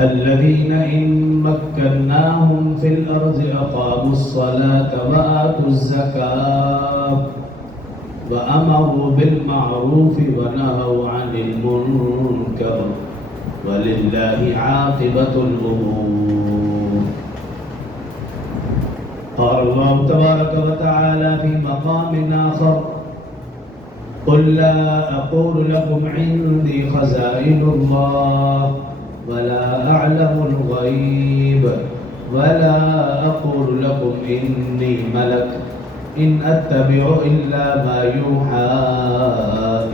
الذين إن مكناهم في الأرض أقاموا الصلاة وآتوا الزكاة وأمروا بالمعروف ونهوا عن المنكر ولله عاقبة الأمور. قال الله تبارك وتعالى في مقام آخر: قل لا أقول لكم عندي خزائن الله ولا أعلم الغيب ولا أقول لكم إني ملك إن أتبع إلا ما يوحى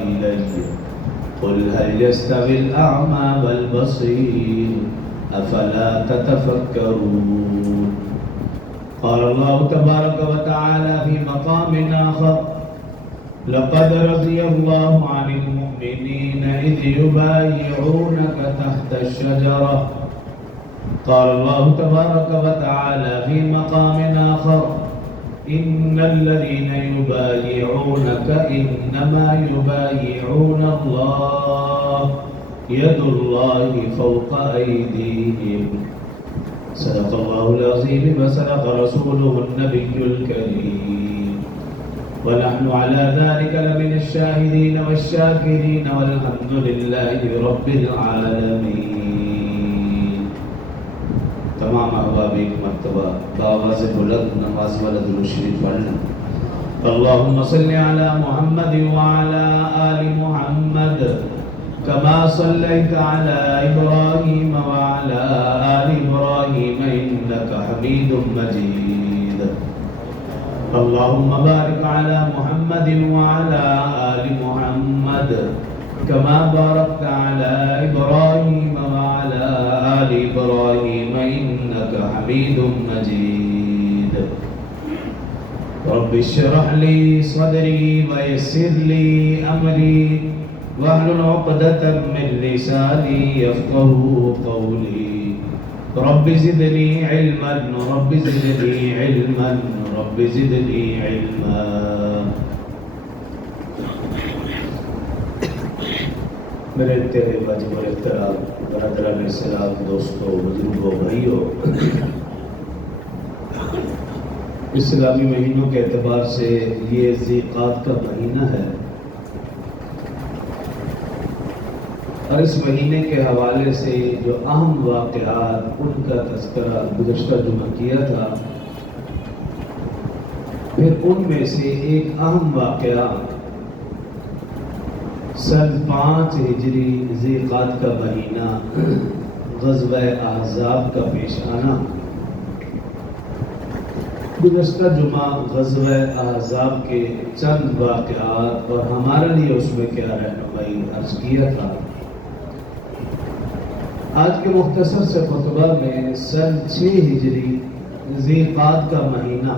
إلي قل هل يستوي الأعمى والبصير أفلا تتفكرون. قال الله تبارك وتعالى في مقام آخر: لقد رضي الله عن المؤمنين إذ يبايعونك تحت الشجرة. قال الله تبارك وتعالى في مقام آخر: إن الذين يبايعونك إنما يبايعون الله يد الله فوق أيديهم. صدق الله العظيم وصدق رسوله النبي الكريم ونحن على ذلك لمن الشاهدين والشاكرين والحمد لله رب العالمين. تمام احباب ایک مرتبہ بآواز بلند نماز والا درود شریف پڑھنا: اللهم صل على محمد وعلى آل محمد كما صليت على إبراهيم وعلى آل إبراهيم إنك حميد مجيد. اللهم بارك على محمد وعلى آل محمد كما باركت على إبراهيم وعلى آل إبراهيم إنك حميد مجيد. رب اشرح لي صدري ويسر لي أمري واحلل عقدة من لساني يفقهوا قولي. رب زدني علما رب زدني علما رب زدنی علما. میرے تیرے واجب اور احترام برادران اسلام، دوستوں، بزرگوں، بھائیوں، اسلامی مہینوں کے اعتبار سے یہ ذی قعدہ کا مہینہ ہے اور اس مہینے کے حوالے سے جو اہم واقعات ان کا تذکرہ گزشتہ جمعہ کیا تھا، پھر ان میں سے ایک اہم واقعہ سن 5 ہجری ذی قعدہ کا مہینہ غزوہ احزاب کا پیش آنا. گزشتہ جمعہ غزوہ احزاب کے چند واقعات اور ہمارے لیے اس میں کیا رہنمائی عرض کیا تھا. آج کے مختصر سے خطبہ میں سن 6 ہجری ذی قعدہ کا مہینہ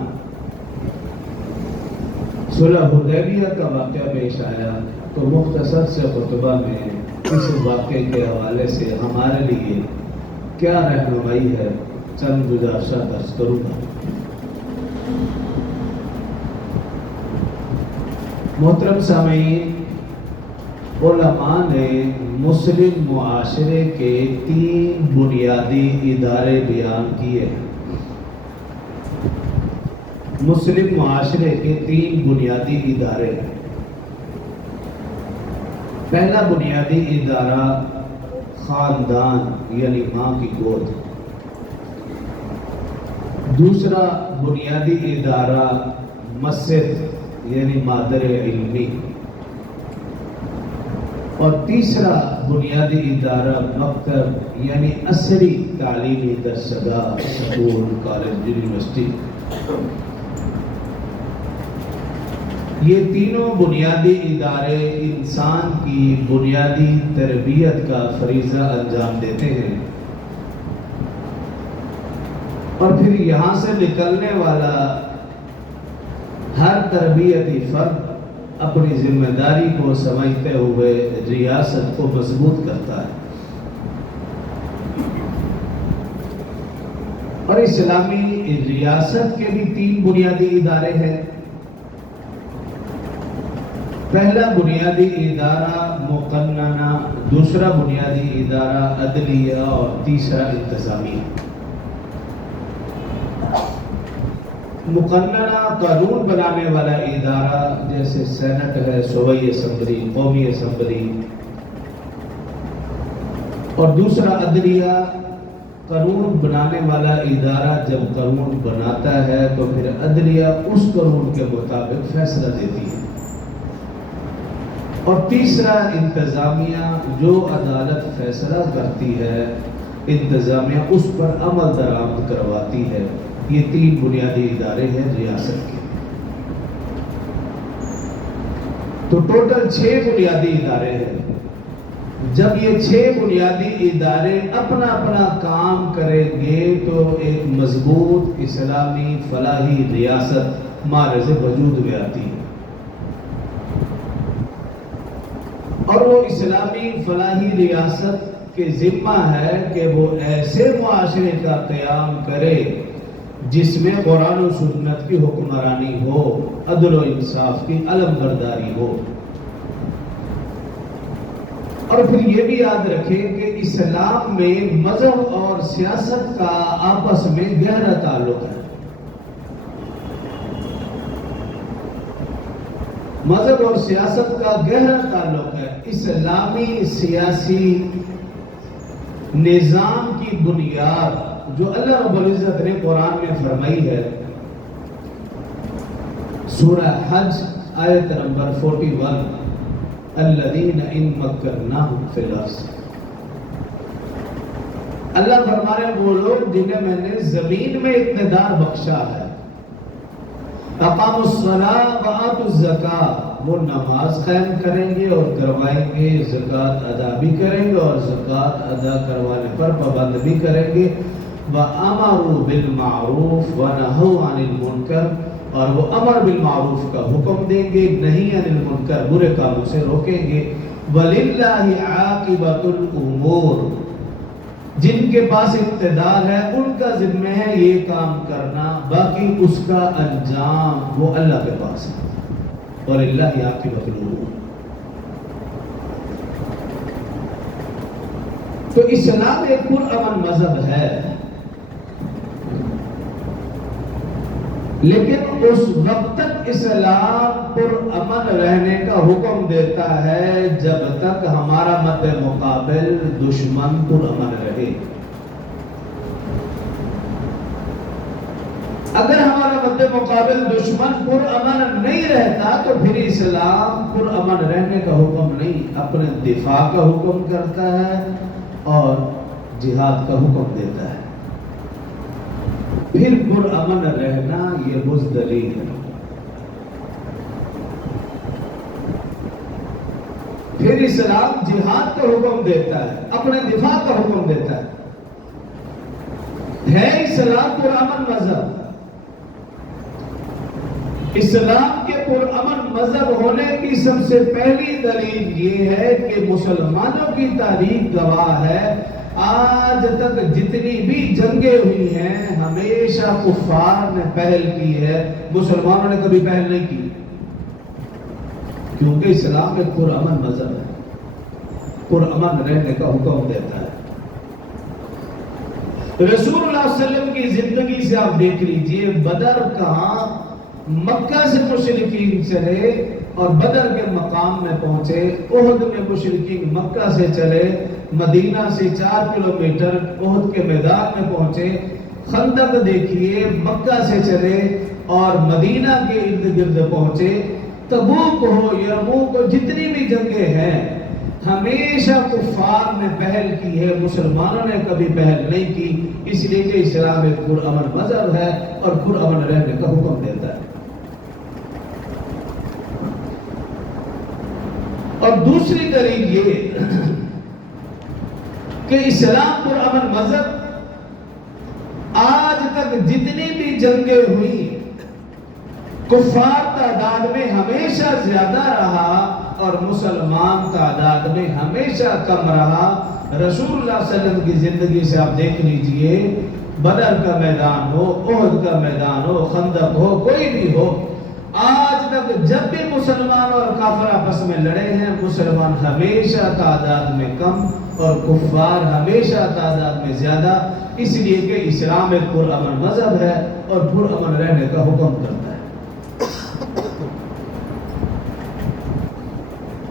صلح حدیبیہ کا واقعہ پیش آیا، تو مختصر سے خطبہ میں اس واقعے کے حوالے سے ہمارے لیے کیا رہنمائی ہے چند گزارشات درج کروں گا. محترم سامعین، علماء نے مسلم معاشرے کے 3 بنیادی ادارے بیان کیے. مسلم معاشرے کے 3 بنیادی ادارے. پہلا بنیادی ادارہ خاندان یعنی ماں کی گود. دوسرا بنیادی ادارہ مسجد یعنی مادر علمی. اور تیسرا بنیادی ادارہ مکتب یعنی عصری تعلیمی درسگاہ، سکول، کالج، یونیورسٹی. یہ تینوں بنیادی ادارے انسان کی بنیادی تربیت کا فریضہ انجام دیتے ہیں، اور پھر یہاں سے نکلنے والا ہر تربیتی فرد اپنی ذمہ داری کو سمجھتے ہوئے ریاست کو مضبوط کرتا ہے. اور اسلامی ریاست کے بھی 3 بنیادی ادارے ہیں. پہلا بنیادی ادارہ مقننہ، دوسرا بنیادی ادارہ عدلیہ اور تیسرا انتظامیہ۔ مقننہ قانون بنانے والا ادارہ جیسے سینٹ ہے، صوبائی اسمبلی، قومی اسمبلی، اور دوسرا عدلیہ قانون بنانے والا ادارہ جب قانون بناتا ہے تو پھر عدلیہ اس قانون کے مطابق فیصلہ دیتی ہے، اور تیسرا انتظامیہ جو عدالت فیصلہ کرتی ہے، انتظامیہ اس پر عمل درآمد کرواتی ہے۔ یہ تین بنیادی ادارے ہیں ریاست کے۔ تو ٹوٹل 6 بنیادی ادارے ہیں۔ جب یہ 6 بنیادی ادارے اپنا اپنا کام کریں گے تو ایک مضبوط اسلامی فلاحی ریاست معرض وجود میں آتی ہے، اور وہ اسلامی فلاحی ریاست کے ذمہ ہے کہ وہ ایسے معاشرے کا قیام کرے جس میں قرآن و سنت کی حکمرانی ہو، عدل و انصاف کی علمبرداری ہو۔ اور پھر یہ بھی یاد رکھیں کہ اسلام میں مذہب اور سیاست کا آپس میں گہرا تعلق ہے۔ مذہب اور سیاست کا گہرا تعلق ہے۔ اسلامی سیاسی نظام کی بنیاد جو اللہ رب العزت نے قرآن میں فرمائی ہے، سورہ حج آیت نمبر 41، الذین ان مکناہم فی الارض۔ اللہ فرما رہے ہیں وہ لوگ جنہیں میں نے زمین میں اقتدار بخشا ہے، اقاموا الصلاۃ وآتوا الزکاۃ، وہ نماز قائم کریں گے اور کروائیں گے، زکوٰۃ ادا بھی کریں گے اور زکوٰۃ ادا کروانے پر پابند بھی کریں گے، وَأَمَرُوا بِالْمَعْرُوفِ وَنَهَوْا عَنِ الْمُنْكَرِ، اور وہ امر بالمعروف کا حکم دیں گے، نہیں عن المنکر، برے کاموں سے روکیں گے۔ وَلِلَّهِ عَاقِبَةُ الْأُمُورِ، جن کے پاس اقتدار ہے ان کا ذمہ ہے یہ کام کرنا، باقی اس کا انجام وہ اللہ کے پاس ہے۔ وَلِلَّهِ عَاقِبَةُ الْأُمُورِ۔ تو اسلام ایک پرامن مذہب ہے، لیکن اس وقت تک اسلام پرامن رہنے کا حکم دیتا ہے جب تک ہمارا مد مقابل دشمن پرامن رہے۔ اگر ہمارا مد مقابل دشمن پرامن نہیں رہتا تو پھر اسلام پرامن رہنے کا حکم نہیں، اپنے دفاع کا حکم کرتا ہے اور جہاد کا حکم دیتا ہے۔ پھر پرامن رہنا یہ بزدلی ہے۔ پھر اسلام جہاد کا حکم دیتا ہے، اپنے دفاع کا حکم دیتا ہے اسلام پرامن مذہب۔ اسلام کے پرامن مذہب ہونے کی سب سے پہلی دلیل یہ ہے کہ مسلمانوں کی تاریخ گواہ ہے، آج تک جتنی بھی جنگیں ہوئی ہیں ہمیشہ کفار نے پہل کی ہے، مسلمانوں نے کبھی پہل نہیں کی، کیونکہ اسلام ایک پرامن مذہب ہے، پرامن رہنے کا حکم دیتا ہے۔ رسول اللہ صلی اللہ علیہ وسلم کی زندگی سے آپ دیکھ لیجئے، بدر کہاں، مکہ سے مشرکین چلے اور بدر کے مقام میں پہنچے، احد میں مشرکین مکہ سے چلے، مدینہ سے 4 کلومیٹر احد کے میدان میں پہنچے، خندق دیکھیے، مکہ سے چلے اور مدینہ کے ارد گرد پہنچے، تبوک ہو، یرموک ہو، جتنی بھی جنگیں ہیں ہمیشہ کفار نے پہل کی ہے، مسلمانوں نے کبھی پہل نہیں کی، اس لیے کہ اسلام ایک پرامن مذہب ہے اور پرامن رہنے کا حکم دیتا ہے۔ اور دوسری دلیل یہ کہ اسلام پرامن مذہب آج تک جتنی بھی جنگیں ہوئی کفار تعداد میں ہمیشہ زیادہ رہا اور مسلمان تعداد میں ہمیشہ کم رہا۔ رسول اللہ صلی اللہ علیہ وسلم کی زندگی سے آپ دیکھ لیجئے، بدر کا میدان ہو، احد کا میدان ہو، خندق ہو، کوئی بھی ہو، آج تک جب بھی مسلمان اور کافر آپس میں لڑے ہیں، مسلمان ہمیشہ تعداد میں کم اور کفار ہمیشہ تعداد میں زیادہ، اس لیے کہ اسلام ایک پرامن مذہب ہے اور پرامن رہنے کا حکم کرتا ہے۔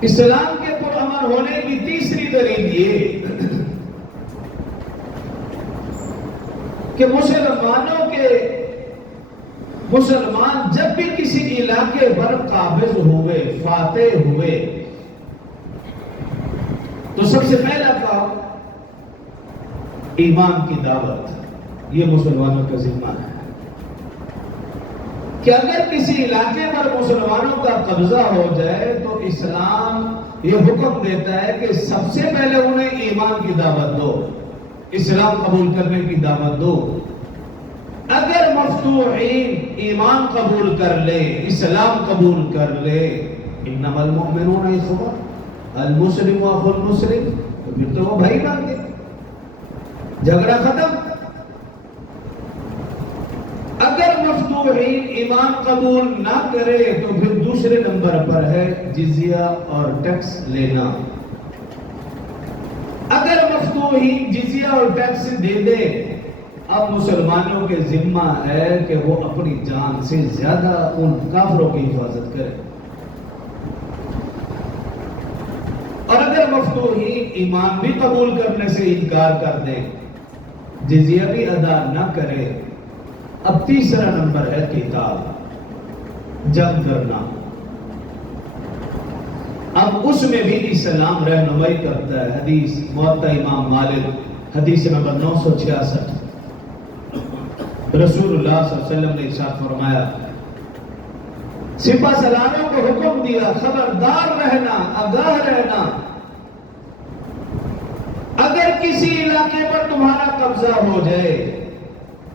اسلام کے پرامن ہونے کی تیسری دلیل یہ کہ مسلمان جب بھی کسی علاقے پر قابض ہوئے، فاتح ہوئے، تو سب سے پہلا کام ایمان کی دعوت، یہ مسلمانوں کا ذمہ ہے کہ اگر کسی علاقے پر مسلمانوں کا قبضہ ہو جائے تو اسلام یہ حکم دیتا ہے کہ سب سے پہلے انہیں ایمان کی دعوت دو، اسلام قبول کرنے کی دعوت دو۔ اگر مفتوحین ایمان قبول کر لے، اسلام قبول کر لے، انما المؤمنون اخوہ، المسلم اخو المسلم، تو پھر تو وہ بھائی بن گئے، جھگڑا ختم۔ اگر مفتوحین ایمان قبول نہ کرے تو پھر دوسرے نمبر پر ہے جزیہ اور ٹیکس لینا۔ اگر مفتوحین جزیہ اور ٹیکس دے دے، اب مسلمانوں کے ذمہ ہے کہ وہ اپنی جان سے زیادہ ان کافروں کی حفاظت کرے، اور اگر مفتوحین ایمان بھی قبول کرنے سے انکار کر دیں، جزیہ بھی ادا نہ کرے، اب تیسرا نمبر ہے قتال، جنگ کرنا۔ اب اس میں بھی اسلام رہنمائی کرتا ہے۔ حدیث موطا امام مالک، حدیث نمبر 966، رسول اللہ صلی اللہ علیہ وسلم نے ارشاد فرمایا، سپہ سالاروں کو حکم دیا، خبردار رہنا، آگاہ رہنا، اگر کسی علاقے پر تمہارا قبضہ ہو جائے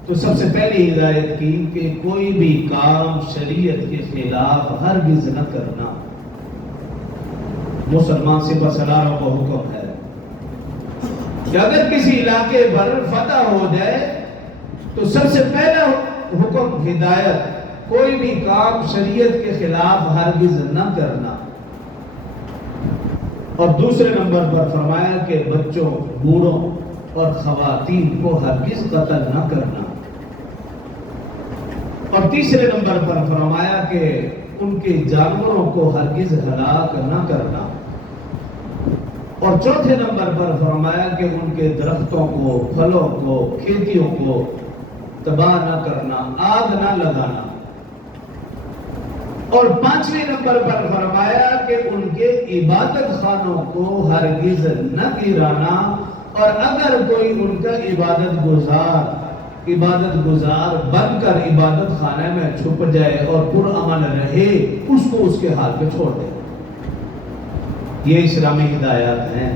تو سب سے پہلی ہدایت کی کہ کوئی بھی کام شریعت کے خلاف ہرگز نہ کرنا۔ مسلمان سپہ سالاروں کو حکم ہے کہ اگر کسی علاقے پر فتح ہو جائے تو سب سے پہلا حکم ہدایت، کوئی بھی کام شریعت کے خلاف ہرگز نہ کرنا، اور دوسرے نمبر پر فرمایا کہ بچوں، بوڑھوں اور خواتین کو ہرگز قتل نہ کرنا، اور تیسرے نمبر پر فرمایا کہ ان کے جانوروں کو ہرگز ہلاک نہ کرنا، اور چوتھے نمبر پر فرمایا کہ ان کے درختوں کو، پھلوں کو، کھیتیوں کو تباہ نہ کرنا، آگ نہ لگانا، اور پانچویں نمبر پر فرمایا کہ ان کے عبادت خانوں کو ہرگز نہ گرانا، اور اگر کوئی ان کا عبادت گزار بن کر عبادت خانے میں چھپ جائے اور پرامن رہے، اس کو اس کے حال پہ چھوڑ دے۔ یہ اسلامی ہدایات ہیں۔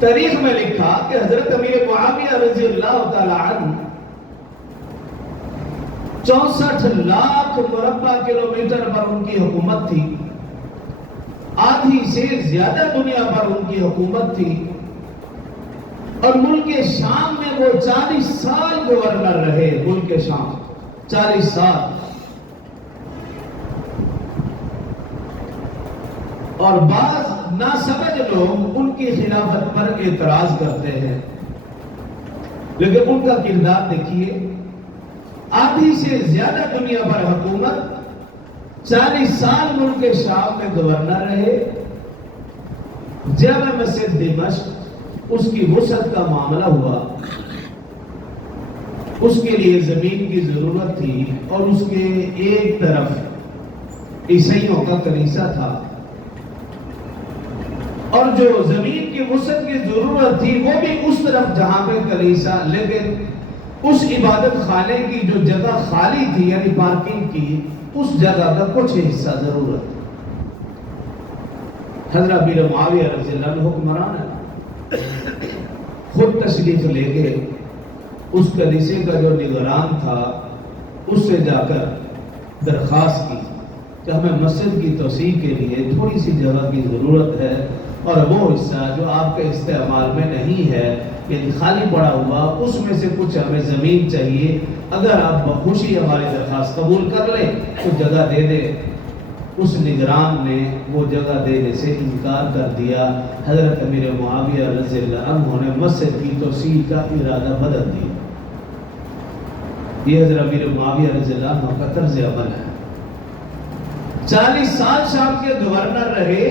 تاریخ میں لکھا کہ حضرت امیر معاویہ رضی اللہ تعالی عنہ 64 لاکھ مربع کلومیٹر پر ان کی حکومت تھی، آدھی سے زیادہ دنیا پر ان کی حکومت تھی، اور ملک شام میں وہ 40 سال گورنر رہے۔ ملک شام 40 سال، اور بعض ناسمجھ لوگ ان کی خلافت پر اعتراض کرتے ہیں، لیکن ان کا کردار دیکھیے، آدھی سے زیادہ دنیا پر حکومت، 40 سال ملک شام میں گورنر رہے۔ جامع مسجد دمشق اس کی وسعت کا معاملہ ہوا، اس کے لیے زمین کی ضرورت تھی، اور اس کے ایک طرف عیسائیوں کا کلیسا تھا، اور جو زمین کی وسعت کی ضرورت تھی وہ بھی اس طرف جہاں پہ کلیسا، لیکن اس عبادت خانے کی جو جگہ خالی تھی، یعنی پارکنگ کی، اس جگہ کا کچھ حصہ ضرورت۔ حضرت امیر معاویہ رضی اللہ عنہ حکمران ہے، خود تشریف لے کے اس کلیسے کا جو نگران تھا اس سے جا کر درخواست کی کہ ہمیں مسجد کی توسیع کے لیے تھوڑی سی جگہ کی ضرورت ہے، اور وہ حصہ جو آپ کے استعمال میں نہیں ہے یعنی خالی پڑا ہوا اس میں سے کچھ ہمیں زمین چاہیے، اگر آپ بخوشی ہماری درخواست قبول کر لیں تو جگہ دے دیں۔ اس نگران نے وہ جگہ دینے سے انکار کر دیا۔ حضرت امیر معاویہ رضی اللہ عنہ نے مسجد کی توسیع کا ارادہ بدل دیا۔ یہ حضرت امیر معاویہ رضی اللہ عنہ کا طرز عمل ہے۔ 40 سال شام کے گورنر رہے،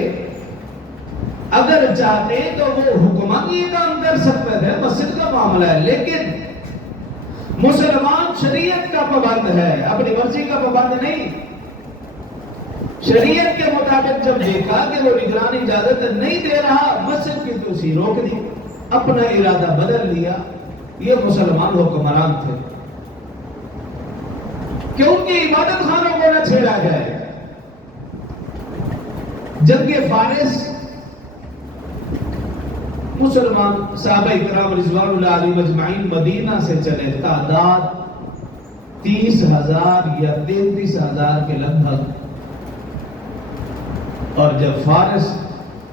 اگر چاہتے تو وہ حکمان یہ کام کر سکتے تھے، مسجد کا معاملہ ہے، لیکن مسلمان شریعت کا پابند ہے، اپنی مرضی کا پابند نہیں۔ شریعت کے مطابق جب دیکھا کہ وہ نگرانی اجازت نہیں دے رہا، مسجد کی توسیع روک دی، اپنا ارادہ بدل لیا۔ یہ مسلمان حکمران تھے کہ ان کی عبادت خانوں کو نہ چھیڑا جائے۔ جنگ فارس مسلمان صحابہ اکرام رضوان اللہ علیہم اجمعین مدینہ سے چلے، تعداد 30,000 یا 33,000 کے لگ بھگ، اور جب فارس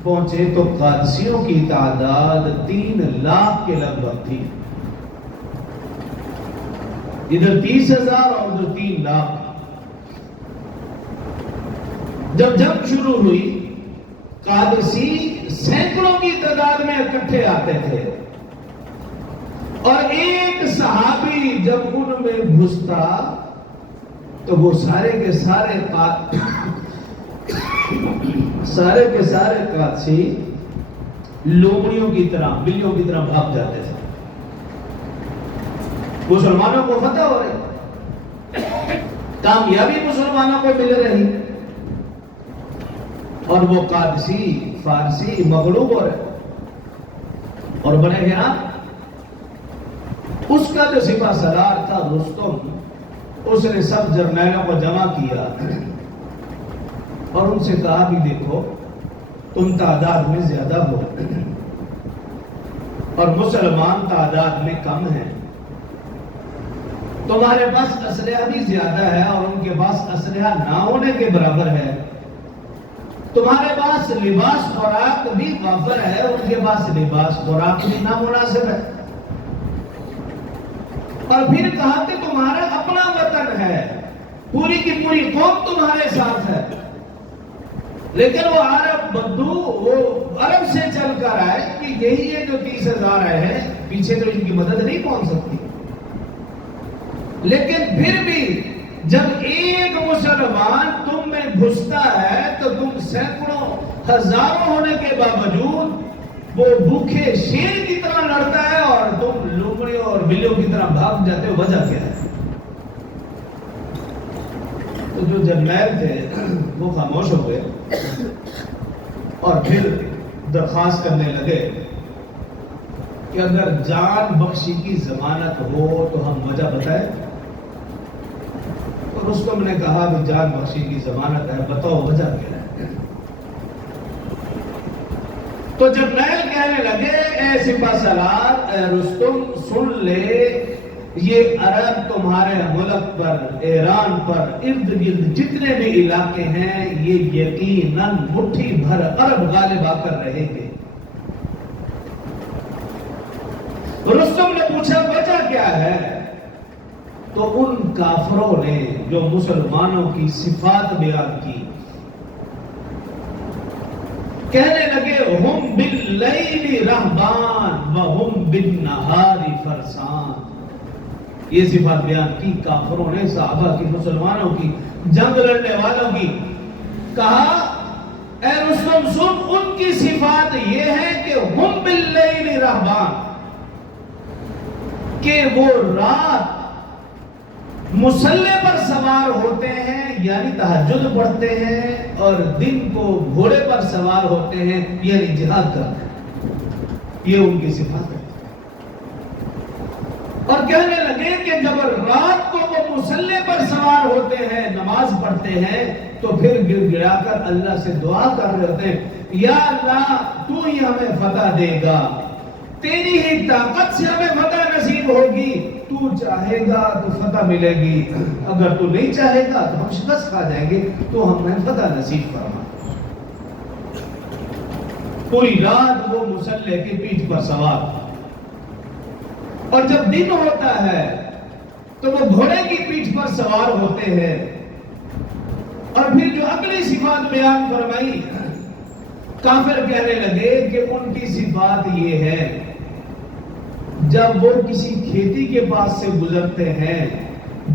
پہنچے تو قادسیوں کی تعداد 3 لاکھ کے لگ بھگ تھی، ادھر 30,000 اور ادھر 3 لاکھ۔ جب جنگ شروع ہوئی، قادسی سینکڑوں کی تعداد میں اکٹھے آتے تھے، اور ایک صحابی جب ان میں گھستا تو وہ سارے کے سارے قادسی لومڑیوں کی طرح، بلیوں کی طرح بھاگ جاتے تھے۔ مسلمانوں کو فتح ہو رہی، کامیابی مسلمانوں کو مل رہی، اور وہ قادسی فارسی مغلوب ہو رہے اور بنے گیا۔ اس کا جو سپہ سالار تھا رستم، اس نے سب جرنیلوں کو جمع کیا اور ان سے کہا بھی دیکھو تم تعداد میں زیادہ ہو اور مسلمان تعداد میں کم ہیں، تمہارے پاس اسلحہ بھی زیادہ ہے اور ان کے پاس اسلحہ نہ ہونے کے برابر ہے، تمہارے پاس لباس خوراک بھی وافر ہے، ان کے پاس لباس خوراک بھی نامناسب ہے، اور پھر کہا کہ تمہارا اپنا وطن ہے، پوری کی پوری قوم تمہارے ساتھ ہے، لیکن وہ عرب بدو وہ عرب سے چل کر آئے کہ یہی ہے جو 30,000 آئے ہیں، پیچھے تو ان کی مدد نہیں پہنچ سکتی، لیکن پھر بھی جب ایک مسلمان تم میں گھستا ہے تو تم سینکڑوں ہزاروں ہونے کے باوجود وہ بھوکے شیر کی طرح لڑتا ہے اور تم لومڑیوں اور بلیوں کی طرح بھاگ جاتے ہو، وجہ کیا ہے؟ تو جو جرنیل تھے وہ خاموش ہو گئے اور پھر درخواست کرنے لگے کہ اگر جان بخشی کی ضمانت ہو تو ہم وجہ بتائیں۔ اور رستم نے کہا کہ جان بخشی کی ضمانت ہے، بتاؤ وجہ کیا ہے؟ تو جرنیل کہنے لگے اے سپہ سالار، اے رستم سن لے، یہ عرب تمہارے ملک پر، ایران پر، ارد گرد جتنے بھی علاقے ہیں، یہ یقیناً مٹھی بھر عرب غالب آ کر رہیں گے۔ رستم نے پوچھا وجہ کیا ہے؟ تو ان کافروں نے جو مسلمانوں کی صفات بیان کی، کہنے لگے ہم باللیل رہبان وہم بالنہار فرسان، یہ صفات بیان کی کافروں نے، صحابہ کی، مسلمانوں کی، جنگ لڑنے والوں کی۔ کہا اے رستم سن، ان کی صفات یہ ہے کہ ہم باللیل رہبان، کہ وہ رات مسلح پر سوار ہوتے ہیں یعنی تہجد پڑھتے ہیں، اور دن کو گھوڑے پر سوار ہوتے ہیں یعنی جہاد کرتے ہیں، یہ ان کی صفات ہے۔ اور کہنے لگے کہ جب رات کو وہ مسلح پر سوار ہوتے ہیں، نماز پڑھتے ہیں، تو پھر گر گڑا کر اللہ سے دعا کر رہے ہوتے ہیں، یا اللہ تو ہی ہمیں فتح دے گا، تیری ہی طاقت سے ہمیں فتح نصیب ہوگی، تو چاہے گا تو فتح ملے گی، اگر تو نہیں چاہے گا تو ہم شکست کھا جائیں گے، تو ہمیں فتح نصیب فرما۔ پوری رات وہ مسلح کی پیٹھ پر سوار، اور جب دن ہوتا ہے تو وہ گھوڑے کی پیٹھ پر سوار ہوتے ہیں۔ اور پھر جو اگلی صفات بیان فرمائی، کافر کہنے لگے کہ ان کی صفات یہ ہے، جب وہ کسی کھیتی کے پاس سے گزرتے ہیں،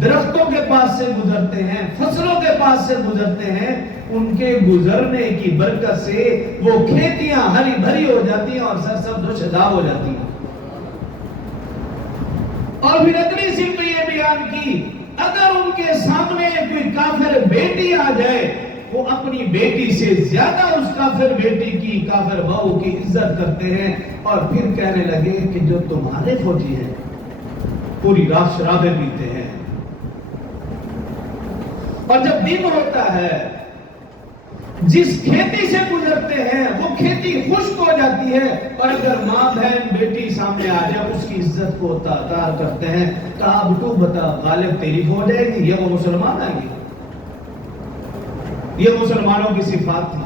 درختوں کے پاس سے گزرتے ہیں، فصلوں کے پاس سے گزرتے ہیں، ان کے گزرنے کی برکت سے وہ کھیتیاں ہری بھری ہو جاتی ہیں اور سرسبز و شاداب ہو جاتی ہیں۔ اور پھر اگلی صفت یہ بیان کی، اگر ان کے سامنے کوئی کافر بیٹی آ جائے، وہ اپنی بیٹی سے زیادہ اس کافر بیٹی کی، کافر بہو کی عزت کرتے ہیں، اور پھر کہنے لگے کہ جو تمہارے فوجی ہیں پوری رات شرابیں پیتے ہیں، اور جب دن ہوتا ہے جس کھیتی سے گزرتے ہیں وہ کھیتی خشک ہو جاتی ہے، اور اگر ماں بہن بیٹی سامنے آ جائے اس کی عزت کو تار کرتے ہیں۔ کہا اب تو بتا غالب تیری فوج آئے گی یا وہ مسلمان آئیں گے؟ یہ مسلمانوں کی صفات تھی،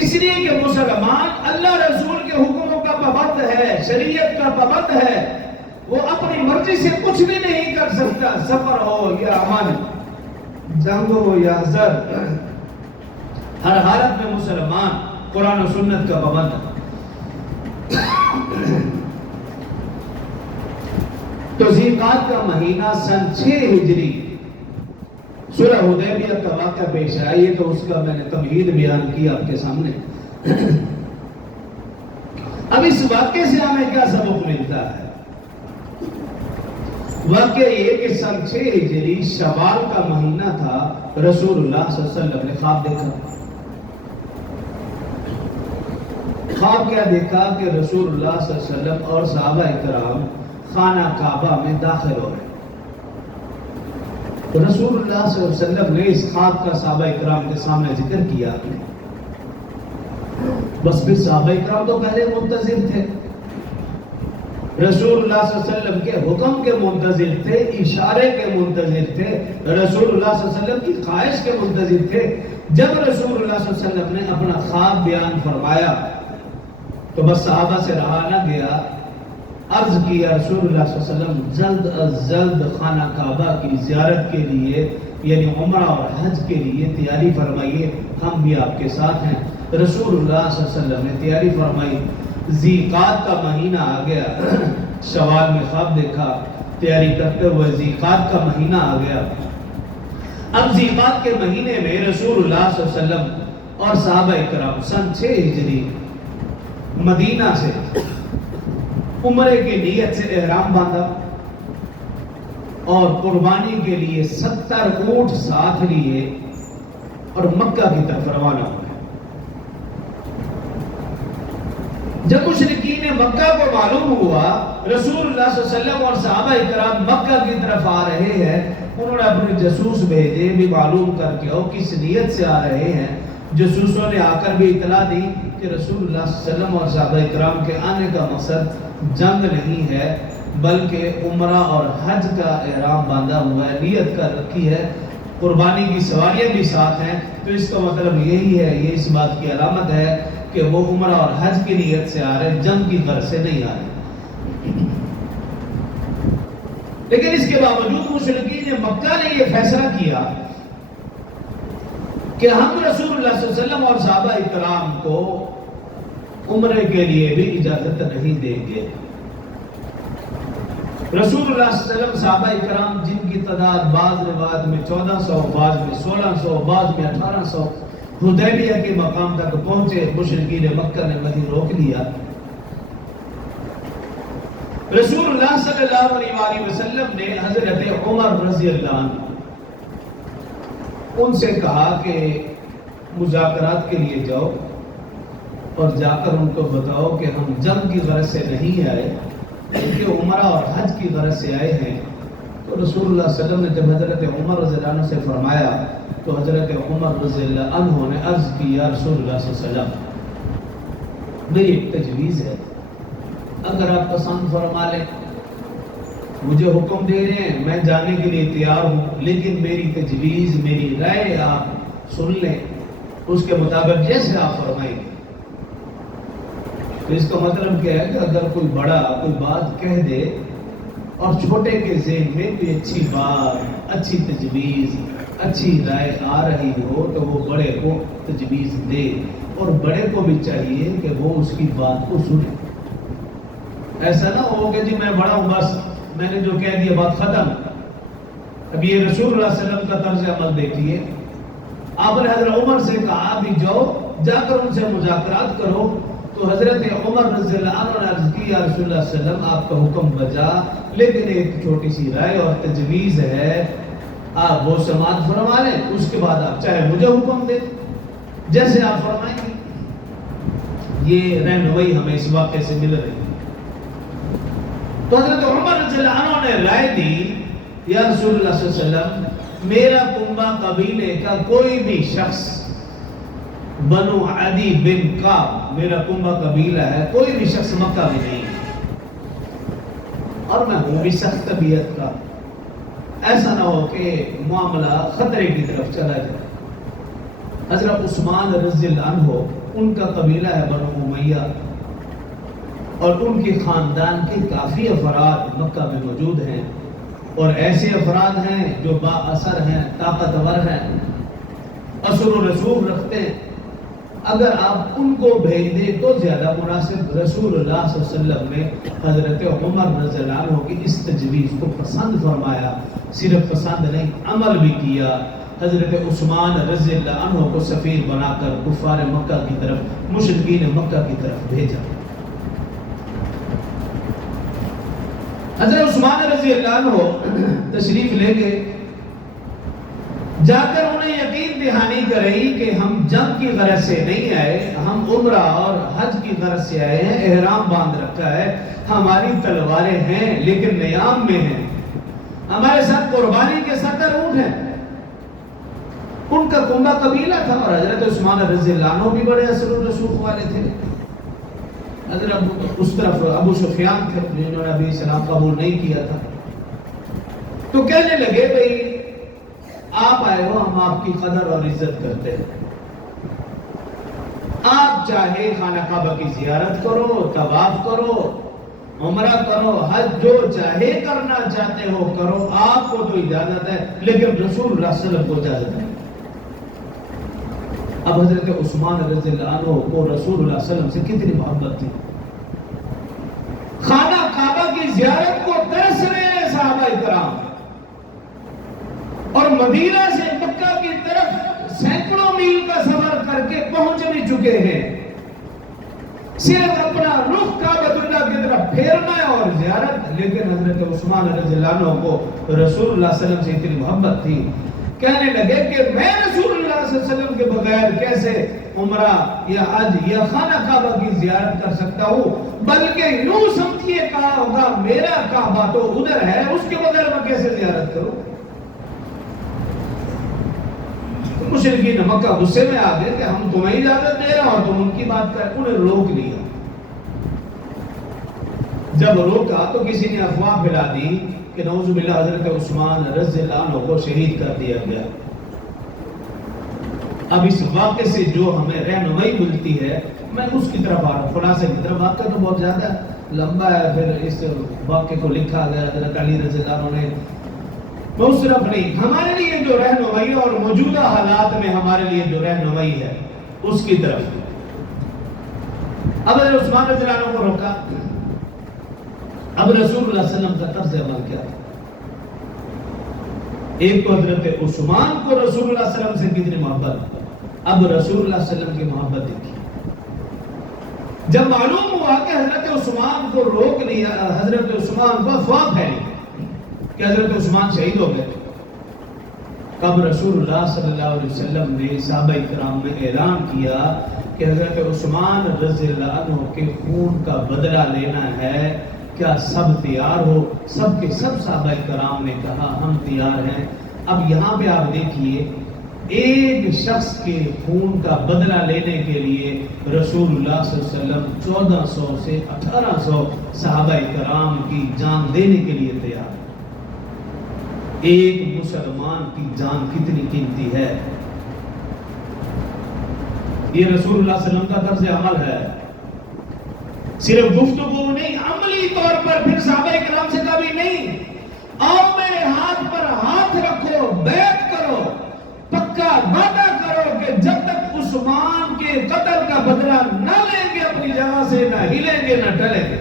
اس لیے کہ مسلمان اللہ رسول کے حکموں کا پابند ہے، شریعت کا پابند ہے، وہ اپنی مرضی سے کچھ بھی نہیں کر سکتا، سفر ہو یا امن، جنگ ہو یا حضر، ہر حالت میں مسلمان قرآن و سنت کا پابند ہے۔ تو ذی قعدہ کا مہینہ سن 6 ہجری صلح حدیبیہ کا واقعہ پیش آیا، یہ تو اس کا میں نے تمہید بیان کی آپ کے سامنے۔ اب اس واقعے سے ہمیں کیا سبق ملتا ہے؟ واقعہ یہ کہ سن 6 ہجری شوال کا مہینہ تھا، رسول اللہ صلی اللہ علیہ وسلم نے خواب دیکھا۔ خواب کیا دیکھا کہ رسول اللہ صلی اللہ علیہ وسلم اور صحابہ اکرام خانہ کعبہ میں داخل ہو رہے۔ تو رسول اللہ صلی اللہ علیہ وسلم نے اس خواب کا صحابہ اکرام کے سامنے ذکر کیا، بس پھر صحابہ اکرام تو پہلے منتظر تھے، رسول اللہ صلی اللہ علیہ وسلم کے حکم کے منتظر تھے، اشارے کے منتظر تھے، رسول اللہ صلی اللہ علیہ وسلم کی خواہش کے منتظر تھے۔ جب رسول اللہ صلی اللہ علیہ وسلم نے اپنا خواب بیان فرمایا تو بس صحابہ سے رہا نہ گیا، عرض کیا رسول اللہ صلی اللہ علیہ وسلم جلد از جلد خانہ کعبہ کی زیارت کے لیے یعنی عمرہ اور حج کے لیے تیاری فرمائیے، ہم بھی آپ کے ساتھ ہیں۔ رسول اللہ صلی اللہ علیہ وسلم نے تیاری فرمائی، ذی قعدہ کا مہینہ آ گیا، شوال میں خواب دیکھا، تیاری کرتے ہوئے ذی قعدہ کا مہینہ آ گیا۔ اب ذی قعدہ کے مہینے میں رسول اللہ صلی اللہ علیہ وسلم اور صحابہ اکرام سن 6 ہجری مدینہ سے عمرے کی نیت سے احرام باندھا اور قربانی کے لیے 70 اونٹ ساتھ لیے اور مکہ کی طرف روانہ ہوئے۔ جب مشرکین مکہ کو معلوم ہوا رسول اللہ صلی اللہ علیہ وسلم اور صحابہ اکرام مکہ کی طرف آ رہے ہیں، انہوں نے اپنے جاسوس بھیجے بھی معلوم کر کے او کس نیت سے آ رہے ہیں۔ جاسوسوں نے آ کر بھی اطلاع دی کہ رسول اللہ صلی اللہ علیہ وسلم اور صحابہ اکرام کے آنے کا مقصد جنگ نہیں ہے بلکہ عمرہ اور حج کا احرام باندھا ہوا ہے، نیت کر رکھی ہے، قربانی کی سواریاں بھی ساتھ ہیں، تو اس کا مطلب یہی ہے، یہ اس بات کی علامت ہے کہ وہ عمرہ اور حج کی نیت سے آ رہے، جنگ کی غرض سے نہیں آ رہے۔ لیکن اس کے باوجود مشرکین مکہ نے یہ فیصلہ کیا کہ ہم رسول اللہ صلی اللہ علیہ وسلم اور صحابہ اکرام کو عمرے کے لیے بھی اجازت نہیں دیں گے۔ رسول اللہ صلی اللہ علیہ وسلم صحابہ اکرام جن کی تعداد بعض روایت میں 1400، بعض میں 1600، بعض میں 1800 حدیبیہ کے مقام تک پہنچے، مشرکین مکہ نے وہیں روک لیا۔ رسول اللہ صلی اللہ علیہ وآلہ وسلم نے حضرت عمر رضی اللہ عنہ ان سے کہا کہ مذاکرات کے لیے جاؤ اور جا کر ان کو بتاؤ کہ ہم جنگ کی غرض سے نہیں آئے بلکہ عمرہ اور حج کی غرض سے آئے ہیں۔ تو رسول اللہ صلی اللہ علیہ وسلم نے جب حضرت عمر رضی اللہ عنہ سے فرمایا تو حضرت عمر رضی اللہ عنہ نے عرض کی یا رسول اللہ صلی اللہ علیہ وسلم میری ایک تجویز ہے، اگر آپ پسند فرما لیں، مجھے حکم دے رہے ہیں میں جانے کے لیے تیار ہوں، لیکن میری تجویز میری رائے آپ سن لیں، اس کے مطابق جیسے آپ فرمائیں گے۔ اس کا مطلب کیا ہے کہ اگر کوئی بڑا کوئی بات کہہ دے اور چھوٹے کے ذہن میں کوئی اچھی بات، اچھی تجویز، اچھی رائے آ رہی ہو تو وہ بڑے کو تجویز دے، اور بڑے کو بھی چاہیے کہ وہ اس کی بات کو سنے۔ ایسا نہ ہو کہ جی میں بڑا ہوں، بس میں نے جو کہہ دیا بات ختم۔ اب یہ رسول اللہ صلی اللہ علیہ وسلم کا طرز عمل دیکھیے، آپ نے حضرت عمر سے کہا بھی جاؤ جا کر ان سے مذاکرات کرو، تو حضرت عمر رضی اللہ عنہ نے عرض کی یا رسول اللہ صلی اللہ علیہ وسلم آپ کا حکم بجا، لیکن ایک چھوٹی سی رائے اور تجویز ہے، آپ وہ سماعت فرما لیں، اس کے بعد آپ چاہے مجھے حکم دیں جیسے آپ فرمائیں گے۔ یہ رہنمائی ہمیں اس واقعے سے مل رہی ہے۔ تو حضرت عمر رضی اللہ عنہ نے رائے دی یا رسول اللہ صلی اللہ علیہ وسلم میرا کنبہ قبیلے کا کوئی بھی شخص، بنو عدی بن کعب میرا کنبہ قبیلہ ہے، کوئی بھی شخص مکہ میں نہیں ہے، اور میں ہوں بھی سخت طبیعت کا، ایسا نہ ہو کہ معاملہ خطرے کی طرف چلا جائے۔ حضرت عثمان رضی اللہ عنہ ان کا قبیلہ ہے بنو امیہ، اور ان کے خاندان کے کافی افراد مکہ میں موجود ہیں، اور ایسے افراد ہیں جو با اثر ہیں، طاقتور ہیں، اثر و رسوخ رکھتے ہیں۔ اگر آپ ان کو بھیج دیں تو زیادہ مناسب۔ رسول اللہ صلی اللہ علیہ وسلم نے حضرت عمر رضی اللہ عنہ کی اس تجویز کو پسند فرمایا، صرف پسند نہیں عمل بھی کیا۔ حضرت عثمان رضی اللہ عنہ کو سفیر بنا کر کفار مکہ کی طرف، مشرکین مکہ کی طرف بھیجا۔ حضرت عثمان رضی اللہ عنہ تشریف لے گئے، جا کر انہیں یقین دہانی کرائی کہ ہم جنگ کی غرض سے نہیں آئے، ہم عمرہ اور حج کی غرض سے آئے ہیں، احرام باندھ رکھا ہے، ہماری تلواریں ہیں لیکن نیام میں ہیں، ہمارے ساتھ قربانی کے 70 اونٹ ہیں۔ ان کا کنبہ قبیلہ تھا، اور حضرت عثمان رضی اللہ عنہ بھی بڑے اثر و رسوخ والے تھے۔ حضرت اس طرف ابو سفیان تھے جنہوں نے ابھی اسلام قبول نہیں کیا تھا، تو کہنے لگے بھئی آپ آئے ہو، ہم آپ کی قدر اور عزت کرتے ہیں، آپ چاہے خانہ کعبہ کی زیارت کرو، طواف کرو، عمرہ کرو، حج جو چاہے کرنا چاہتے ہو کرو، آپ کو تو اجازت ہے، لیکن رسول اللہ صلی اللہ علیہ وسلم کو اجازت ہے۔ اب حضرت عثمان رضی اللہ عنہ کو رسول اللہ صلی اللہ علیہ وسلم سے کتنی محبت تھی، خانہ کعبہ کی زیارت کو ترس رہے ہیں صحابہ کرام، اور مدینہ سے مکہ کی طرف سینکڑوں میل کا سفر کر کے پہنچ بھی چکے ہیں، صرف اپنا رخ کعبۃ اللہ کی طرف پھیرنا ہے اور زیارت۔ لیکن حضرت عثمان رضی اللہ عنہ کو رسول اللہ صلی اللہ علیہ وسلم سے اتنی محبت تھی، کہنے لگے کہ میں رسول اللہ صلی اللہ علیہ وسلم کے بغیر کیسے عمرہ یا حج یا خانہ کعبہ کی زیارت کر سکتا ہوں، بلکہ یوں سمجھیے کہا ہوگا میرا کعبہ تو ادھر ہے، اس کے بغیر میں کیسے زیارت کروں۔ مشرکین مکہ غصے میں آ گئے کہ ہم تمہیں اجازت دے رہے ہیں اور تم ان کی بات کر، انہیں روک لیا۔ جب روکا تو کسی نے افواہ پھیلا دی کہ نعوذ باللہ حضرت عثمان رضی اللہ عنہ کو شہید کر دیا گیا۔ اب اس واقعے سے جو ہمیں رہنمائی ملتی ہے، میں اس کی طرف آ رہا ہوں، خلاصے کی طرف۔ واقعہ تو بہت زیادہ لمبا ہے، پھر اس واقعے کو لکھا گیا حضرت علی رضی اللہ عنہ نے، اس طرف نہیں۔ ہمارے لیے جو رہنمائی اور موجودہ حالات میں ہمارے لیے جو رہنمائی ہے اس کی طرف۔ اب حضرت عثمان رضی اللہ عنہ کو روکا، اب رسول اللہ صلی اللہ علیہ وسلم کا طرز عمل کیا تھا؟ ایک تو حضرت عثمان کو رسول اللہ صلی اللہ علیہ وسلم سے کتنی محبت، اب رسول اللہ صلی اللہ علیہ وسلم کی محبت دیکھی۔ جب معلوم ہوا کہ حضرت عثمان کو روک لیا، حضرت عثمان کو افواہ پھیلی کہ حضرت عثمان شہید ہو گئے، اب رسول اللہ صلی اللہ علیہ وسلم نے صحابہ کرام میں اعلان کیا کہ حضرت عثمان رضی اللہ عنہ کے خون کا بدلہ لینا ہے، کیا سب تیار ہو؟ سب کے سب صحابہ کرام نے کہا ہم تیار ہیں۔ اب یہاں پہ آپ دیکھیے، ایک شخص کے خون کا بدلہ لینے کے لیے رسول اللہ صلی اللہ علیہ وسلم 1400 سے 1800 صحابہ کرام کی جان دینے کے لیے تیار۔ ایک مسلمان کی جان کتنی قیمتی ہے، یہ رسول اللہ صلی اللہ علیہ وسلم کا طرز عمل ہے۔ صرف گفتگو نہیں، عملی طور پر پھر صحابہ کرام سے کبھی نہیں، آؤ میرے ہاتھ پر ہاتھ رکھو، بیعت کرو، پکا وعدہ کرو کہ جب تک عثمان کے قتل کا بدلہ نہ لیں گے اپنی جگہ سے، نہ ہلیں گے نہ ٹلیں گے۔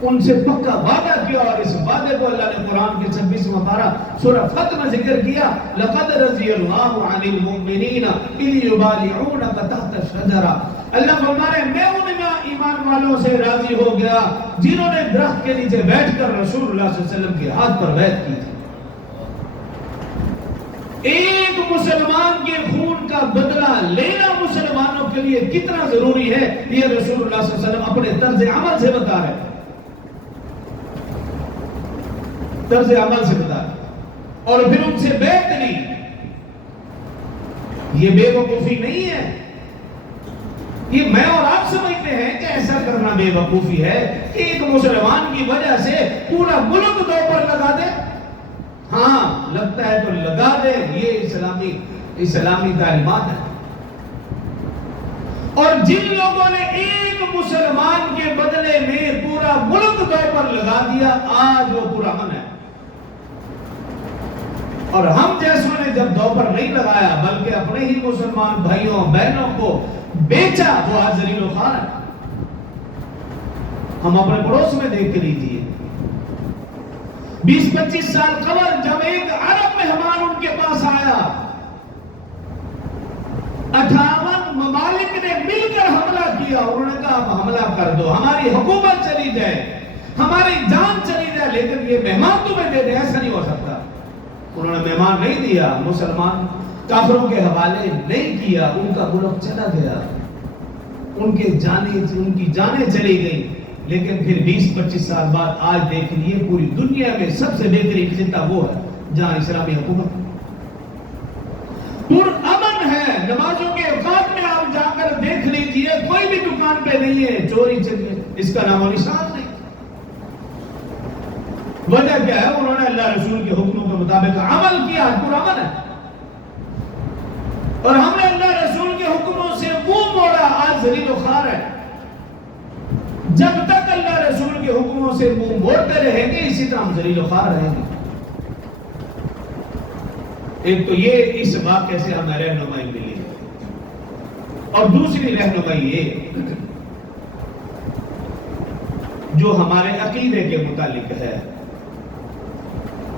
ان سے پکا وعدہ کیا، اور اس وعدے کو اللہ نے قرآن کے 26واں پارہ سورہ فتح میں ذکر کیا، لَقَدْ رَضِيَ اللَّهُ عَنِ الْمُؤْمِنِينَ إِذْ يُبَايِعُونَكَ تَحْتَ الشَّجَرَةِ۔ اللہ فرما رہے ہیں میں ان ایمان والوں سے راضی ہو گیا جنہوں نے درخت کے نیچے بیٹھ کر رسول اللہ صلی اللہ علیہ وسلم کے ہاتھ پر بیعت کی تھی۔ ایک مسلمان کے خون کا بدلہ لینا مسلمانوں کے لیے کتنا ضروری ہے، یہ رسول اللہ صلی اللہ علیہ وسلم اپنے طرز عمل سے بتا رہے ہیں، طرز عمل سے بتا رہے ہیں، اور پھر ان سے بیعت لی۔ یہ بے وقوفی نہیں ہے، یہ میں اور آپ سمجھتے ہیں کہ ایسا کرنا بے وقوفی ہے کہ ایک مسلمان کی وجہ سے پورا ملک دو پر لگا دے۔ ہاں لگتا ہے تو لگا دے، یہ اسلامی تعلیمات ہیں۔ اور جن لوگوں نے ایک مسلمان کے بدلے میں پورا ملک دو پر لگا دیا، آج وہ پورا من ہے۔ اور ہم جیسوں نے جب دو پر نہیں لگایا بلکہ اپنے ہی مسلمان بھائیوں بہنوں کو بیچا، وہ آج ذلیل و خوار ہے۔ ہم اپنے پڑوس میں دیکھ کے لیجیے، 20-25 سال قبل جب ایک عرب مہمان ان کے پاس آیا، 58 ممالک نے مل کر حملہ کیا، انہوں نے کہا اب حملہ کر دو، ہماری حکومت چلی جائے، ہماری جان چلی جائے، لیکن یہ مہمان تمہیں دے دے، ایسا نہیں ہو سکتا۔ انہوں نے مہمان نہیں دیا، مسلمان کافروں کے حوالے نہیں کیا، ان کا ملک چلا گیا، ان کی جانیں چلی گئی۔ لیکن پھر 20-25 سال بعد آج دیکھ لیے پوری دنیا میں سب سے بہترین خطہ وہ ہے جہاں اسلامی حکومت پرامن ہے۔ نمازوں کے اوقات میں آپ جا کر دیکھ لیجئے، کوئی بھی دکان پہ نہیں ہے، چوری چلی ہے، اس کا نام و نشان نہیں۔ وجہ کیا ہے؟ انہوں نے اللہ رسول کے حکموں کے مطابق عمل کیا، پرامن ہے۔ اور ہم نے اللہ رسول کے حکموں سے منہ موڑا، آج ذلیل و خوار ہے۔ جب تک اللہ رسول کے حکموں سے منہ موڑتے رہیں گے اسی طرح ہم ذلیل و خوار رہیں گے۔ ایک تو یہ اس واقعے سے ہمیں رہنمائی ملی، اور دوسری رہنمائی یہ جو ہمارے عقیدے کے متعلق ہے،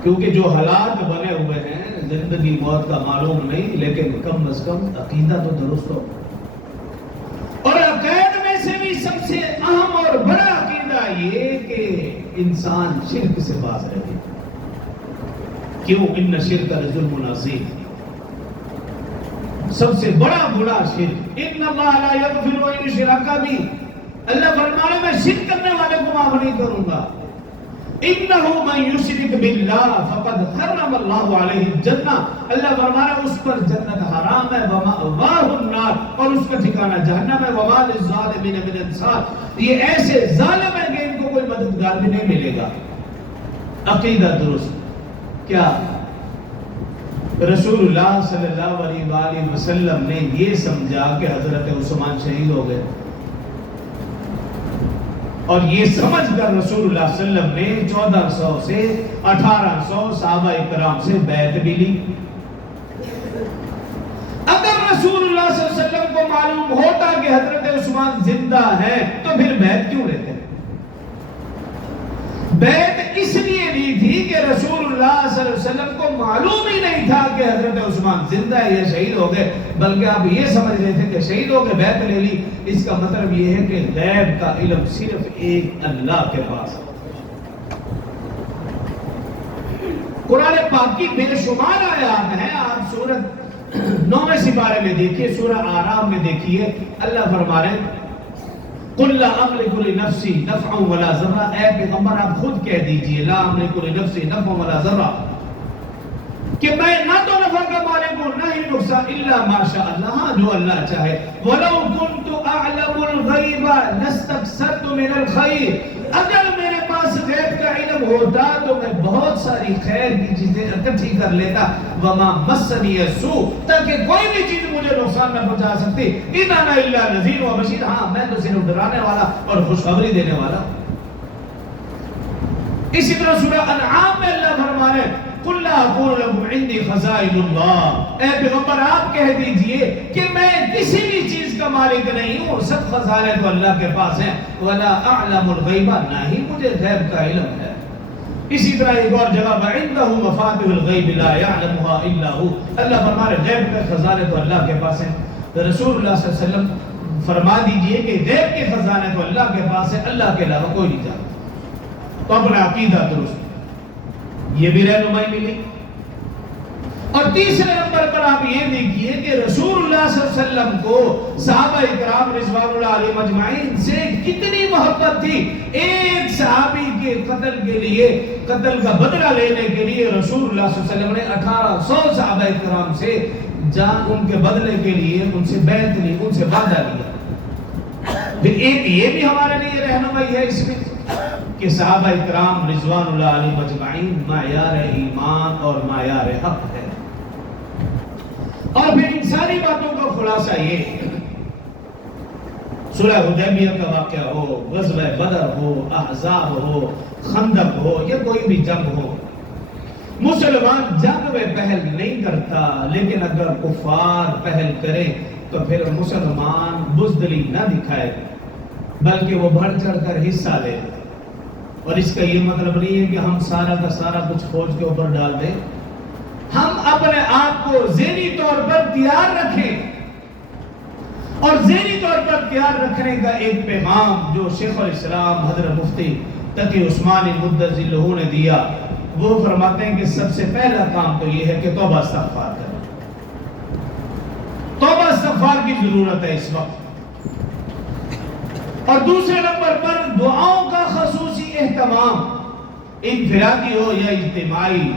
کیونکہ جو حالات بنے ہوئے ہیں زندگی موت کا معلوم نہیں، لیکن کم از کم عقیدہ تو درست ہو۔ اور عقائد میں سے بھی سب سے اہم اور بڑا عقیدہ یہ کہ انسان شرک سے باز رہے۔ کیوں؟ ان شرک لظلم عظیم، سب سے بڑا شرک۔ ان اللہ لا یغفر ان یشرک بہ، اللہ فرمانے میں شرک کرنے والے کو معاف نہیں کروں گا۔ انہ من یشرک باللہ فقد حرم اللہ علیہ الجنہ، اللہ فرمایا اس پر جنت حرام ہے، ومأواہ النار، اور اس کا ٹھکانہ جہنم ہے، وما للظالمین من انصار، یہ ایسے ظالم ہیں کہ ان کو کوئی مددگار بھی نہیں ملے گا۔ عقیدہ درست کیا؟ رسول اللہ صلی اللہ علیہ وآلہ وسلم نے یہ سمجھا کہ حضرت عثمان شہید ہو گئے، اور یہ سمجھ کر رسول اللہ صلی اللہ علیہ وسلم نے 1400 سے 1800 صحابہ کرام سے بیعت بھی لی۔ اگر رسول اللہ صلی اللہ علیہ وسلم کو معلوم ہوتا کہ حضرت عثمان زندہ ہے تو پھر بیعت کیوں لیتے؟ بیعت اس لیے لی تھی کہ رسول اللہ صلی اللہ علیہ وسلم کو معلوم ہی نہیں تھا کہ حضرت عثمان زندہ ہے یا شہید ہو گئے، بلکہ آپ یہ سمجھ رہے تھے کہ شہید ہو گئے، بیعت لے لی۔ اس کا مطلب یہ ہے کہ غیب کا علم صرف ایک اللہ کے پاس ہے۔ قرآن پاک کی بے شمار آیات ہیں، آپ سورۃ 9 سپارے میں دیکھیے، سورہ اعراف میں دیکھیے، اللہ فرما رہے ہیں قُلْ لَا أَمْلِكُ لِنَفْسِي نَفْعًا وَلَا ضَرًّا، اے پیغمبر آپ خود کہہ دیجئے لا أَمْلِكُ لِنَفْسِي نَفْعًا وَلَا ضَرًّا، کہ میں نہ تو نفع کا مالک ہوں نہ ہی نقصان، الا ما شاء اللہ، جو اللہ چاہے۔ وَلَوْ كُنْتُ أَعْلَمُ الْغَيْبَ لَاسْتَكْثَرْتُ مِنَ الْخَيْرِ، اگر میرے پاس غیب کا علم ہوتا تو میں بہت ساری خیر کی چیزیں اکٹھی کر لیتا، وما مسنی السوء، تاکہ کوئی بھی چیز مجھے نقصان نہ پہنچا سکتی، ان انا الا نذیر و بشیر، ہاں میں تو صرف ڈرانے والا اور خوشخبری دینے والا۔ اسی طرح سورہ انعام میں اللہ فرما رہے ہیں قُلْ لَا أَقُولُ لَكُمْ عِنْدِي خَزَائِنُ اللَّهِ، اے پیغمبر آپ کہہ دیجئے کہ میں کسی بھی چیز کا مالک نہیں ہوں، سب خزانے تو اللہ کے پاس ہیں، وَلَا أَعْلَمُ الْغَيْبَ، نہ ہی مجھے غیب کا علم ہے۔ اسی طرح ایک اور جگہ وَعِنْدَهُ مَفَاتِحُ الْغَيْبِ لَا يَعْلَمُهَا إِلَّا هُوَ، اللہ فرما رہے غیب کے خزانے تو اللہ کے پاس ہیں۔ رسول اللہ صلی اللہ علیہ وسلم فرما دیجئے کہ غیب کے خزانے تو اللہ کے پاس ہے، اللہ کے علاوہ کوئی نہیں جانتا۔ تو اپنا عقیدہ درست، یہ بھی رہنمائی ملی۔ اور تیسرے نمبر پر آپ یہ دیکھیے کہ رسول اللہ صلی اللہ علیہ وسلم کو صحابہ اکرام رضوان اللہ علیہ مجمعین سے کتنی محبت تھی۔ ایک صحابی کے قتل کے لیے، قتل کا بدلہ لینے کے لیے رسول اللہ صلی اللہ علیہ وسلم نے 1800 صحابہ اکرام سے جان ان کے بدلے کے لیے ان سے بیعت لی، ان سے وعدہ لیا۔ پھر ایک یہ بھی ہمارے لیے رہنمائی ہے اس میں کہ صحابہ اکرام رضوان اللہ علیہ مجمعین معیار ایمان اور معیار حق ہے۔ اور پھر ان ساری باتوں کا خلاصہ یہ صلح حدیبیہ کا واقعہ ہو، غزوہ بدر ہو، احزاب ہو، خندق ہو یا کوئی بھی جنگ ہو، مسلمان جنگ میں پہل نہیں کرتا، لیکن اگر کفار پہل کرے تو پھر مسلمان بزدلی نہ دکھائے بلکہ وہ بڑھ چڑھ کر حصہ لے۔ اور اس کا یہ مطلب نہیں ہے کہ ہم سارا کا سارا کچھ فوج کے اوپر ڈال دیں، ہم اپنے آپ کو ذہنی طور پر تیار رکھیں۔ اور ذہنی طور پر تیار رکھنے کا ایک پیغام جو شیخ الاسلام حضرت مفتی تقی عثمانی مدثر ذلہ نے دیا، وہ فرماتے ہیں کہ سب سے پہلا کام تو یہ ہے کہ توبہ استغفار کریں۔ توبہ استغفار کی ضرورت ہے اس وقت۔ اور دوسرے نمبر پر دعاؤں کا خصوصی اہتمام، انفرادی ہو یا اجتماعی،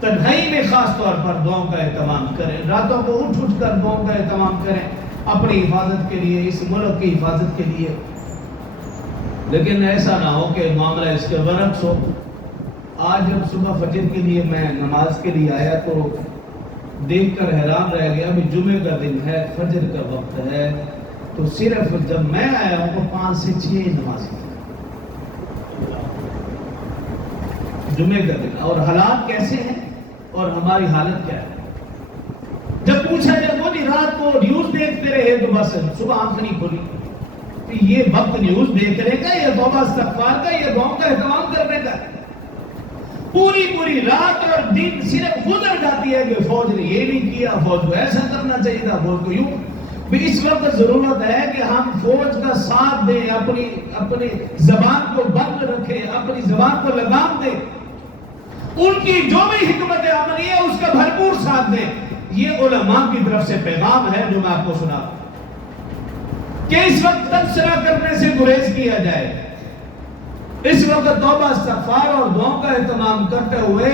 تنہائی میں خاص طور پر دعاؤں کا اہتمام کریں۔ راتوں کو اٹھ کر دعاؤں کا اہتمام کریں اپنی حفاظت کے لیے، اس ملک کی حفاظت کے لیے۔ لیکن ایسا نہ ہو کہ معاملہ اس کے برعکس ہو۔ آج جب صبح فجر کے لیے میں نماز کے لیے آیا تو دیکھ کر حیران رہ گیا، ابھی جمعے کا دن ہے، فجر کا وقت ہے، تو صرف جب میں آیا ہوں تو 5 سے 6 نمازی جمعے کا دن، اور حالات کیسے ہیں اور ہماری حالت کیا ہے۔ جب پوچھا جب وہ رات کو نیوز دیکھتے رہے تو بس صبح آنکھ نہیں کھلی، تو یہ وقت نیوز دیکھنے کا، یہ توبہ استغفار کا، یہ دعاؤں کا اہتمام کرنے کا، پوری رات اور دن صرف گزر جاتی ہے کہ فوج نے یہ نہیں کیا، فوج کو ایسا کرنا چاہیے تھا، فوج کو یوں۔ اس وقت ضرورت ہے کہ ہم فوج کا ساتھ دیں، اپنی زبان کو بند رکھیں، اپنی زبان کو لگام دیں، ان کی جو بھی حکمت عملی ہے اس کا بھرپور ساتھ دیں۔ یہ علماء کی طرف سے پیغام ہے جو میں آپ کو سنا کہ اس وقت تبصرہ کرنے سے گریز کیا جائے، اس وقت توبہ استغفار اور دعاؤں کا اہتمام کرتے ہوئے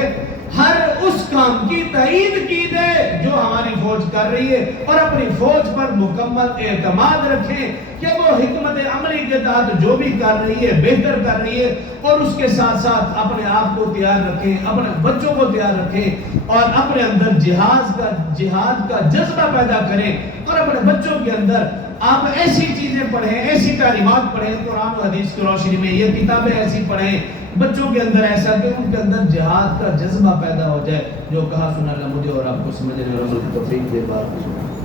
ہر اس کام کی تائید کی جائے جو ہماری فوج کر رہی ہے، اور اپنی فوج پر مکمل اعتماد رکھیں کہ وہ حکمت عملی کے تحت جو بھی کر رہی ہے بہتر کر رہی ہے، اور اس کے ساتھ ساتھ اپنے آپ کو تیار رکھیں، اپنے بچوں کو تیار رکھیں، اور اپنے اندر جہاد کا جذبہ پیدا کریں، اور اپنے بچوں کے اندر آپ ایسی چیزیں پڑھیں، ایسی تعلیمات پڑھیں، قرآن و حدیث کی روشنی میں یہ کتابیں ایسی پڑھیں بچوں کے اندر، ایسا کہ ان کے اندر جہاد کا جذبہ پیدا ہو جائے۔ جو کہا سنا اللہ مجھے اور آپ کو سمجھنے اور عمل کی توفیق دے۔ بات